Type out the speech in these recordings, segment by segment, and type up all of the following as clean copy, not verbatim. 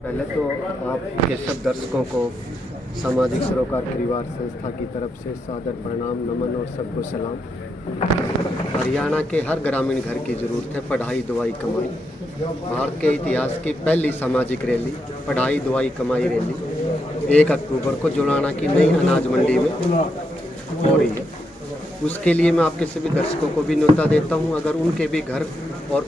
पहले तो आपके सब दर्शकों को सामाजिक सरोकार परिवार संस्था की तरफ से सादर प्रणाम, नमन और सबको सलाम। हरियाणा के हर ग्रामीण घर की ज़रूरत है पढ़ाई दवाई कमाई। भारत के इतिहास की पहली सामाजिक रैली पढ़ाई दवाई कमाई रैली 1 अक्टूबर को जुलाना की नई अनाज मंडी में हो रही है। उसके लिए मैं आपके सभी दर्शकों को भी न्योता देता हूं, अगर उनके भी घर और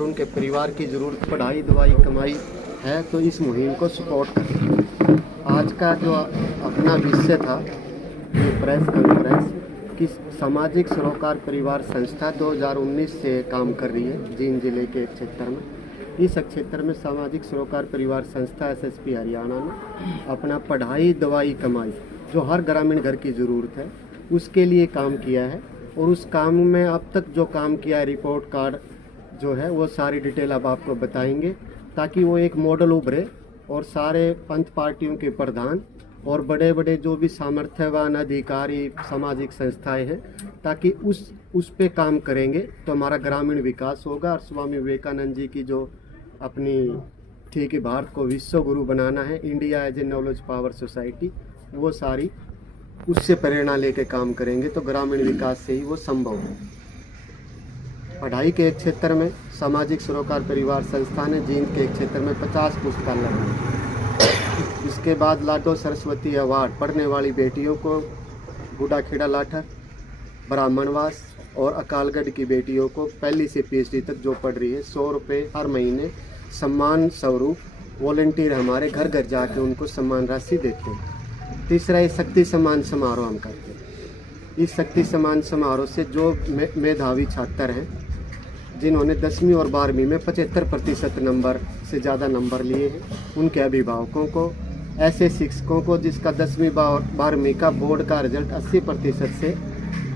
उनके परिवार की ज़रूरत पढ़ाई दवाई कमाई है तो इस मुहिम को सपोर्ट करें। आज का जो अपना विषय था ये प्रेस कॉन्फ्रेंस की सामाजिक सरोकार परिवार संस्था 2019 से काम कर रही है जींद जिले के क्षेत्र में। इस क्षेत्र में सामाजिक सरोकार परिवार संस्था एसएसपी हरियाणा ने अपना पढ़ाई दवाई कमाई जो हर ग्रामीण घर की ज़रूरत है उसके लिए काम किया है। और उस काम में अब तक जो काम किया है रिपोर्ट कार्ड जो है वो सारी डिटेल अब आपको बताएंगे, ताकि वो एक मॉडल उभरे और सारे पंथ पार्टियों के प्रधान और बड़े बड़े जो भी सामर्थ्यवान अधिकारी सामाजिक संस्थाएं हैं, ताकि उस पे काम करेंगे तो हमारा ग्रामीण विकास होगा। और स्वामी विवेकानंद जी की जो अपनी थी कि भारत को विश्व गुरु बनाना है, India as a knowledge power society, वो सारी उससे प्रेरणा लेके काम करेंगे तो ग्रामीण विकास से ही वो संभव है। पढ़ाई के एक क्षेत्र में सामाजिक सरोकार परिवार संस्था ने जींद के एक क्षेत्र में 50 पुस्तकालय बनाए। इसके बाद लाडो सरस्वती अवार्ड पढ़ने वाली बेटियों को बूढ़ा खेड़ा लाठर, ब्राह्मणवास और अकालगढ़ की बेटियों को पहली से पीएचडी तक जो पढ़ रही है 100 रुपये हर महीने सम्मान स्वरूप वॉलंटियर हमारे घर घर जाके उनको सम्मान राशि देते हैं। तीसरा ये शक्ति सम्मान समारोह हम करते हैं। इस शक्ति सम्मान समारोह से जो मेधावी छात्र हैं जिन्होंने 10वीं और 12वीं में 75% नंबर से ज़्यादा नंबर लिए हैं, उनके अभिभावकों को, ऐसे शिक्षकों को जिसका 10वीं 12वीं का बोर्ड का रिजल्ट 80% से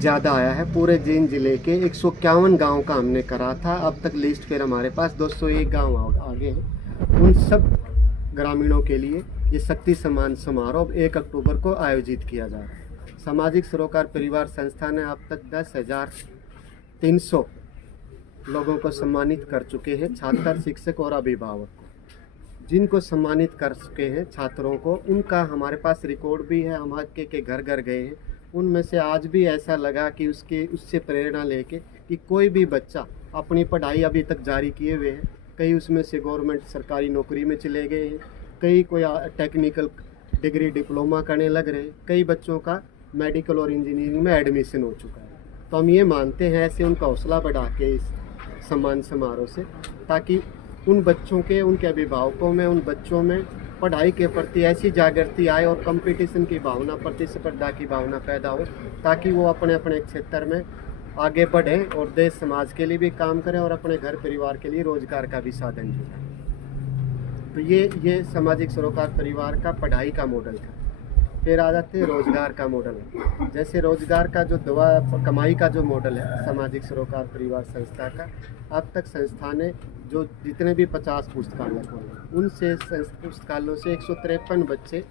ज़्यादा आया है। पूरे जींद जिले के 151 गाँव का हमने करा था। अब तक लिस्ट फिर हमारे पास 201 गाँव आगे हैं। उन सब ग्रामीणों के लिए ये शक्ति सम्मान समारोह 1 अक्टूबर को आयोजित किया जा रहा है। सामाजिक सरोकार परिवार संस्था ने अब तक 10,300 लोगों को सम्मानित कर चुके हैं, छात्र शिक्षक और अभिभावक को। जिनको सम्मानित कर चुके हैं छात्रों को, उनका हमारे पास रिकॉर्ड भी है, हम के घर घर गए हैं। उनमें से आज भी ऐसा लगा कि उससे प्रेरणा लेके कि कोई भी बच्चा अपनी पढ़ाई अभी तक जारी किए हुए हैं। कई उसमें से गवर्नमेंट सरकारी नौकरी में चले गए हैं, कई कोई टेक्निकल डिग्री डिप्लोमा करने लग रहे हैं, कई बच्चों का मेडिकल और इंजीनियरिंग में एडमिशन हो चुका है। तो हम ये मानते हैं ऐसे उनका हौसला बढ़ा के इस सम्मान समारोह से, ताकि उन बच्चों के, उनके अभिभावकों में, उन बच्चों में पढ़ाई के प्रति ऐसी जागृति आए और कंपटीशन की भावना, प्रतिस्पर्धा की भावना पैदा हो, ताकि वो अपने अपने क्षेत्र में आगे बढ़ें और देश समाज के लिए भी काम करें और अपने घर परिवार के लिए रोजगार का भी साधन जुटाएं। तो ये सामाजिक सरोकार परिवार का पढ़ाई का मॉडल था। फिर आ जाते हैं रोजगार का मॉडल। जैसे रोजगार का जो कमाई का जो मॉडल है सामाजिक सरोकार परिवार संस्था का, अब तक संस्था ने जो जितने भी 50 पुस्तकालय खोले उनसे पुस्तकालयों से 153 बच्चे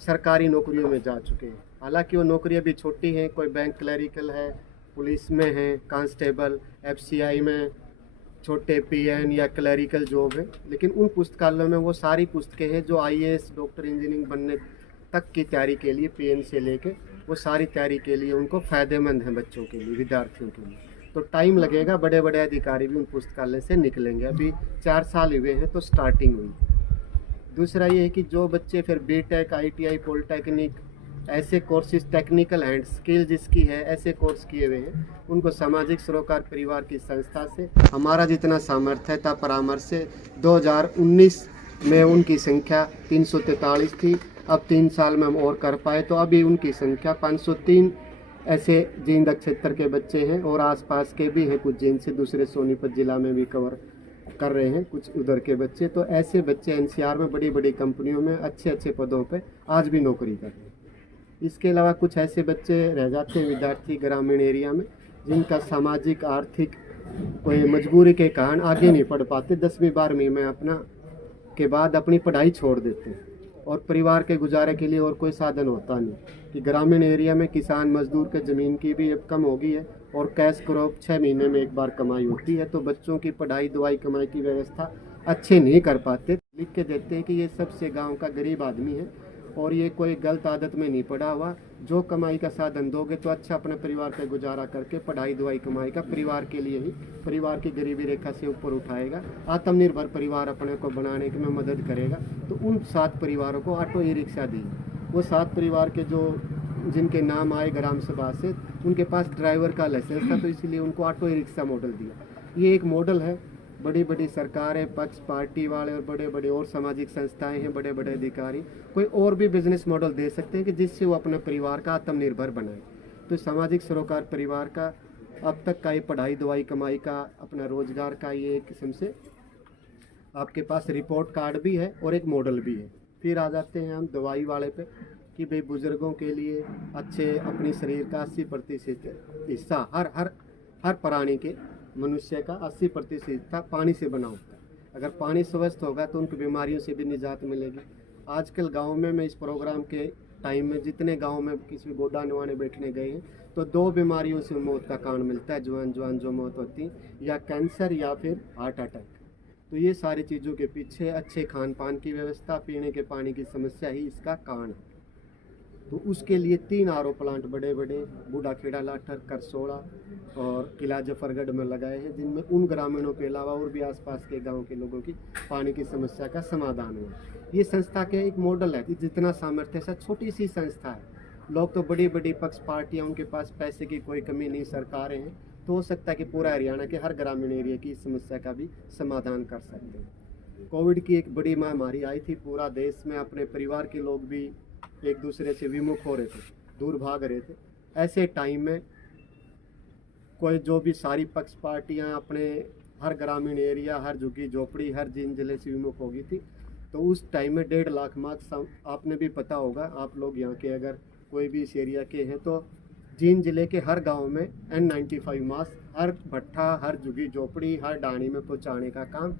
सरकारी नौकरियों में जा चुके हैं। हालांकि वो नौकरी अभी छोटी हैं, कोई बैंक क्लरिकल है, पुलिस में है, कांस्टेबल, एफसीआई में छोटे पीएन या क्लरिकल जॉब है, लेकिन उन पुस्तकालयों में वो सारी पुस्तकें हैं जो आईएएस डॉक्टर इंजीनियरिंग बनने तक की तैयारी के लिए, पीएन से लेके वो सारी तैयारी के लिए उनको फ़ायदेमंद है बच्चों के लिए, विद्यार्थियों के लिए। तो टाइम लगेगा, बड़े बड़े अधिकारी भी उन पुस्तकालय से निकलेंगे। अभी 4 साल हुए हैं तो स्टार्टिंग हुई। दूसरा ये है कि जो बच्चे फिर बीटेक, आईटीआई, पॉलिटेक्निक ऐसे कोर्सेज, टेक्निकल हैंड स्किल जिसकी है, ऐसे कोर्स किए हुए हैं, उनको सामाजिक सरोकार परिवार की संस्था से हमारा जितना सामर्थ्य था परामर्श से 2019 में उनकी संख्या 343 थी। अब 3 साल में हम और कर पाए तो अभी उनकी संख्या 503 ऐसे जींद क्षेत्र के बच्चे हैं और आसपास के भी हैं, कुछ जींद से दूसरे सोनीपत जिला में भी कवर कर रहे हैं कुछ उधर के बच्चे। तो ऐसे बच्चे एनसीआर में बड़ी बड़ी कंपनियों में अच्छे पदों पर आज भी नौकरी कर रहे हैं। इसके अलावा कुछ ऐसे बच्चे रह जाते हैं विद्यार्थी ग्रामीण एरिया में जिनका सामाजिक आर्थिक कोई मजबूरी के कारण आगे नहीं पढ़ पाते, 10वीं 12वीं में के बाद अपनी पढ़ाई छोड़ देते हैं और परिवार के गुजारे के लिए और कोई साधन होता नहीं। कि ग्रामीण एरिया में किसान मजदूर के ज़मीन की भी अब कम हो गई है और कैश क्रॉप 6 महीने में एक बार कमाई होती है, तो बच्चों की पढ़ाई दवाई कमाई की व्यवस्था अच्छे नहीं कर पाते। लिख के देते हैं कि ये सबसे गांव का गरीब आदमी है और ये कोई गलत आदत में नहीं पड़ा हुआ। जो कमाई का साधन दोगे तो अच्छा अपने परिवार पे गुजारा करके पढ़ाई दुआई कमाई का परिवार के लिए ही, परिवार की गरीबी रेखा से ऊपर उठाएगा, आत्मनिर्भर परिवार अपने को बनाने में मदद करेगा। तो उन 7 परिवारों को ऑटो ई रिक्शा दी। वो 7 परिवार के जो जिनके नाम आए ग्राम सभा से, उनके पास ड्राइवर का लाइसेंस था, तो इसलिए उनको ऑटो ई रिक्शा मॉडल दिया। ये एक मॉडल है। बड़ी बड़ी सरकारें, पक्ष पार्टी वाले और बड़े बड़े और सामाजिक संस्थाएं हैं, बड़े बड़े अधिकारी कोई और भी बिजनेस मॉडल दे सकते हैं कि जिससे वो अपने परिवार का आत्मनिर्भर बनाए। तो सामाजिक सरोकार परिवार का अब तक का ये पढ़ाई दवाई कमाई का, अपना रोजगार का ये एक किस्म से आपके पास रिपोर्ट कार्ड भी है और एक मॉडल भी है। फिर आ जाते हैं हम दवाई वाले पे कि भाई बुजुर्गों के लिए अच्छे अपने शरीर का 80% हिस्सा हर प्राणी के, मनुष्य का 80% हिस्सा पानी से बना होता है। अगर पानी स्वस्थ होगा तो उनको बीमारियों से भी निजात मिलेगी। आजकल गांव में मैं इस प्रोग्राम के टाइम में जितने गांव में किसी गोडा नवाने बैठने गए हैं तो 2 बीमारियों से मौत का कारण मिलता है, जवान जो मौत होती है, या कैंसर या फिर हार्ट अटैक। तो ये सारी चीज़ों के पीछे अच्छे खान पान की व्यवस्था, पीने के पानी की समस्या ही इसका कारण है। तो उसके लिए 3 आरओ प्लांट बड़े बड़े बूढ़ा खेड़ा, लाठर, करसोड़ा और किला जफरगढ़ में लगाए हैं, जिनमें उन ग्रामीणों के अलावा और भी आसपास के गांव के लोगों की पानी की समस्या का समाधान हुआ। ये संस्था के एक मॉडल है। जितना सामर्थ्य है, छोटी सी संस्था है। लोग तो बड़ी बड़ी पक्ष पार्टियाँ, उनके पास पैसे की कोई कमी नहीं, सरकारें हैं, तो हो सकता है कि पूरा हरियाणा के हर ग्रामीण एरिया की इस समस्या का भी समाधान कर सकते हैं। कोविड की एक बड़ी महामारी आई थी, पूरा देश में अपने परिवार के लोग भी एक दूसरे से विमुख हो रहे थे, दूर भाग रहे थे। ऐसे टाइम में कोई जो भी सारी पक्ष पार्टियां अपने हर ग्रामीण एरिया, हर झुग्गी झोपड़ी, हर जिले से विमुख हो गई थी। तो उस टाइम में 1.5 लाख मास्क, आपने भी पता होगा, आप लोग यहाँ के अगर कोई भी इस एरिया के हैं, तो जींद जिले के हर गांव में N95 मास्क हर भट्ठा, हर झुग्गी झोपड़ी, हर डाणी में पहुँचाने का काम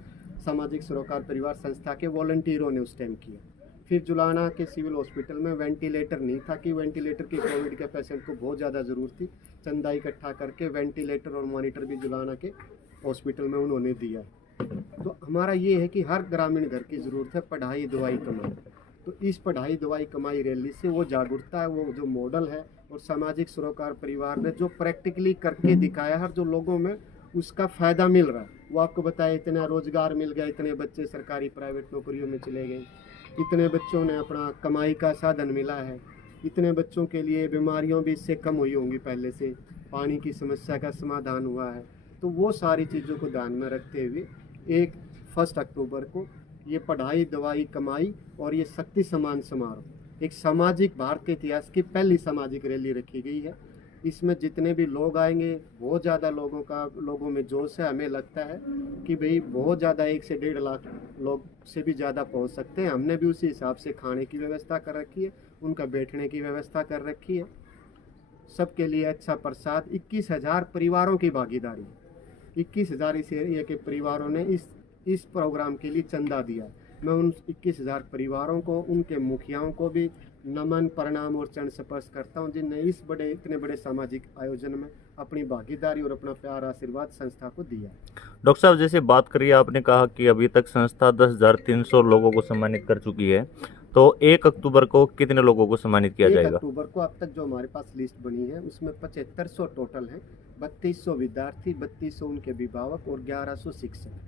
सामाजिक सरोकार परिवार संस्था के वॉलंटियरों ने उस टाइम किया। फिर जुलाना के सिविल हॉस्पिटल में वेंटिलेटर नहीं था कि वेंटिलेटर की कोविड के पेशेंट को बहुत ज़्यादा ज़रूरत थी, चंदा इकट्ठा करके वेंटिलेटर और मॉनिटर भी जुलाना के हॉस्पिटल में उन्होंने दिया। तो हमारा ये है कि हर ग्रामीण घर की ज़रूरत है पढ़ाई दवाई कमाई। तो इस पढ़ाई दवाई कमाई रैली से वो जागरूकता है, वो जो मॉडल है और सामाजिक सरोकार परिवार ने जो प्रैक्टिकली करके दिखाया है, जो लोगों में उसका फ़ायदा मिल रहा है। वो आपको बताया, इतना रोज़गार मिल गया, इतने बच्चे सरकारी प्राइवेट नौकरियों में चले गए, इतने बच्चों ने अपना कमाई का साधन मिला है, इतने बच्चों के लिए बीमारियों भी इससे कम हुई होंगी पहले से, पानी की समस्या का समाधान हुआ है। तो वो सारी चीज़ों को ध्यान में रखते हुए 1 अक्टूबर को ये पढ़ाई दवाई कमाई और ये शक्ति सम्मान समारोह, एक सामाजिक भारत के इतिहास की पहली सामाजिक रैली रखी गई है। इसमें जितने भी लोग आएंगे, बहुत ज़्यादा लोगों में जोश है। हमें लगता है कि भाई बहुत ज़्यादा 1 से 1.5 लाख लोग से भी ज़्यादा पहुंच सकते हैं। हमने भी उसी हिसाब से खाने की व्यवस्था कर रखी है, उनका बैठने की व्यवस्था कर रखी है, सबके लिए अच्छा प्रसाद। 21,000 परिवारों की भागीदारी, 21,000 इस एरिया के परिवारों ने इस प्रोग्राम के लिए चंदा दिया। मैं उन 21,000 परिवारों को, उनके मुखियाओं को भी नमन, प्रणाम और चरण स्पर्श करता हूं, जिनने इतने बड़े सामाजिक आयोजन में अपनी भागीदारी और अपना प्यार आशीर्वाद संस्था को दिया। डॉक्टर साहब, जैसे बात करिए, आपने कहा कि अभी तक संस्था 10,300 लोगों को सम्मानित कर चुकी है, तो 1 अक्टूबर को कितने लोगों को सम्मानित किया जाएगा? 1 अक्टूबर को अब तक जो हमारे पास लिस्ट बनी है उसमें 7500 टोटल है। 3200 विद्यार्थी, 3200 उनके अभिभावक और 1100 शिक्षक,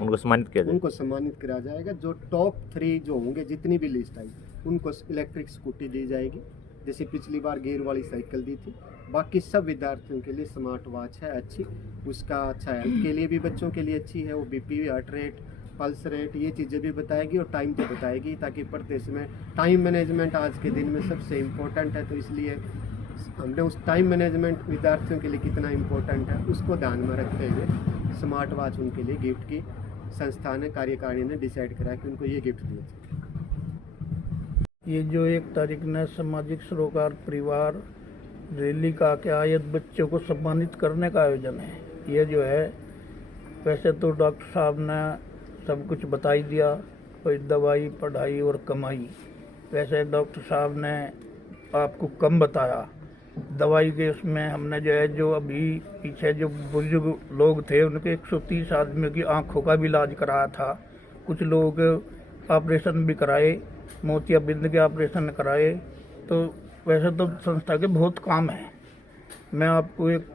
उनको सम्मानित किया जाएगा। उनको सम्मानित किया जाएगा। जो टॉप 3 जो होंगे, जितनी भी लिस्ट आई, उनको इलेक्ट्रिक स्कूटी दी जाएगी, जैसे पिछली बार गियर वाली साइकिल दी थी। बाकी सब विद्यार्थियों के लिए स्मार्ट वॉच है अच्छी, उसका अच्छा हेल्थ के लिए भी बच्चों के लिए अच्छी है। वो BP, heart rate, pulse rate, ये चीज़ें भी बताएगी और टाइम तो बताएगी, ताकि पढ़ते समय टाइम मैनेजमेंट आज के दिन में सबसे इम्पोर्टेंट है। तो इसलिए हमने उस टाइम मैनेजमेंट विद्यार्थियों के लिए कितना इम्पोर्टेंट है उसको ध्यान में रखते हुए स्मार्ट वॉच उनके लिए गिफ्ट की संस्था ने, कार्यकारिणी ने डिसाइड करा कि उनको ये गिफ्ट दिए। ये जो 1 तारीख ने सामाजिक सरोकार परिवार रैली का क्या आयत बच्चों को सम्मानित करने का आयोजन है। ये जो है, वैसे तो डॉक्टर साहब ने सब कुछ बता ही दिया, कोई दवाई पढ़ाई और कमाई। वैसे डॉक्टर साहब ने आपको कम बताया दवाई के। उसमें हमने जो है, जो अभी पीछे जो बुजुर्ग लोग थे, उनके 130 आदमियों की आँखों का भी इलाज कराया था। कुछ लोग ऑपरेशन भी कराए, मोतियाबिंद के ऑपरेशन कराए। तो वैसे तो संस्था के बहुत काम है। मैं आपको एक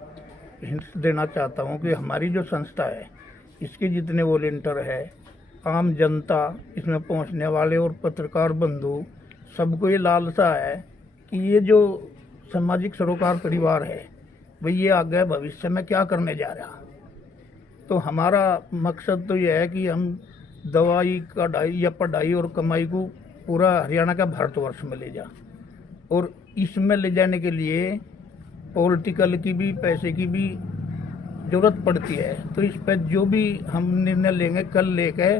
हिंट देना चाहता हूँ कि हमारी जो संस्था है इसके जितने वॉलेंटियर है, आम जनता, इसमें पहुँचने वाले और पत्रकार बंधु, सबको ये लालसा है कि ये जो सामाजिक सरोकार परिवार है भाई ये आगे भविष्य में क्या करने जा रहा। तो हमारा मकसद तो ये है कि हम दवाई कढ़ाई या पढ़ाई और कमाई को पूरा हरियाणा का भारतवर्ष में ले जा, और इसमें ले जाने के लिए पॉलिटिकल की भी, पैसे की भी जरूरत पड़ती है। तो इस पर जो भी हम निर्णय लेंगे कल लेके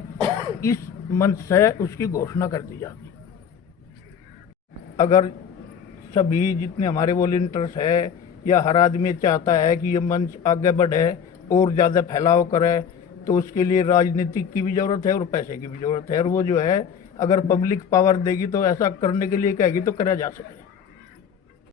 इस मंच से उसकी घोषणा कर दी जाएगी। अगर सभी जितने हमारे वॉलंटियर्स है या हर आदमी चाहता है कि ये मंच आगे बढ़े और ज़्यादा फैलाव करे, तो उसके लिए राजनीतिक की भी ज़रूरत है और पैसे की भी ज़रूरत है। और वो जो है अगर पब्लिक पावर देगी तो ऐसा करने के लिए कहेगी तो करा जा सके।